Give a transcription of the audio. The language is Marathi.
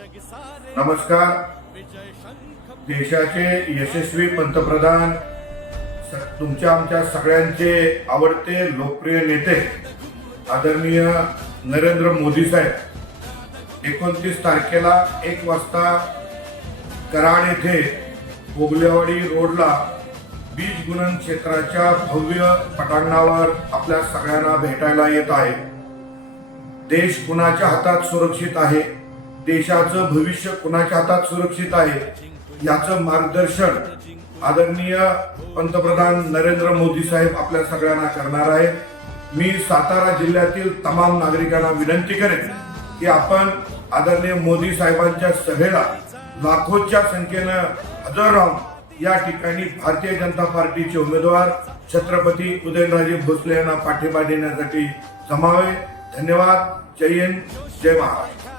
नमस्कार. देशाचे यशस्वी पंतप्रधान तुमच्या आमच्या सगळ्यांचे आवडते लोकप्रिय नेते आदरणीय नरेंद्र मोदी साहेब एकोणतीस तारखेला एक वाजता कराड येथे बोगलेवाडी रोडला बीज गुणन क्षेत्राच्या भव्य पटांगणावर आपल्या सगळ्यांना भेटायला येत आहे. देश कुणाच्या हातात सुरक्षित आहे? देशाचं भविष्य कुणाच्या हातात सुरक्षित आहे याचं मार्गदर्शन आदरणीय पंतप्रधान नरेंद्र मोदी साहेब आपल्या सगळ्यांना करणार आहेत. मी सातारा जिल्ह्यातील तमाम नागरिकांना विनंती करेन की आपण आदरणीय मोदी साहेबांच्या सभेला लाखोच्या संख्येनं हजर राहून या ठिकाणी भारतीय जनता पार्टीचे उमेदवार छत्रपती उदयनराजे भोसले यांना पाठिंबा देण्यासाठी जमावे. धन्यवाद. जय हिंद. जय महाराष्ट्र.